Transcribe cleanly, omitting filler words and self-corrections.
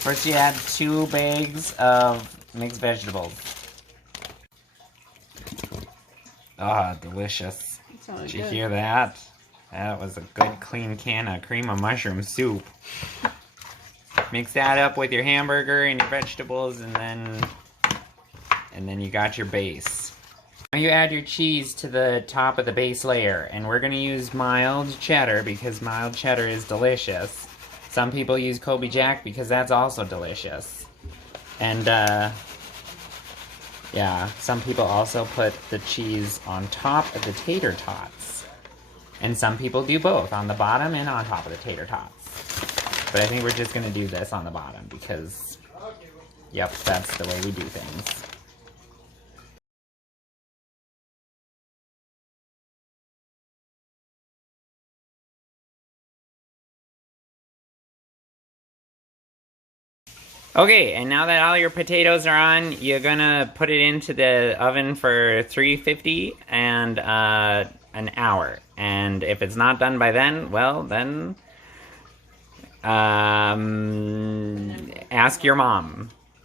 First you add 2 bags of mixed vegetables. Ah, delicious. Did you hear that? That was a good clean can of cream of mushroom soup. Mix that up with your hamburger and your vegetables, and then you got your base. Now you add your cheese to the top of the base layer, and we're gonna use mild cheddar because mild cheddar is delicious. Some people use Colby Jack because that's also delicious. And yeah, some people also put the cheese on top of the tater tots. And some people do both, on the bottom and on top of the tater tots. But I think we're just gonna do this on the bottom because, yep, that's the way we do things. Okay, and now that all your potatoes are on, you're gonna put it into the oven for 350 and an hour. And if it's not done by then, well, then ask your mom.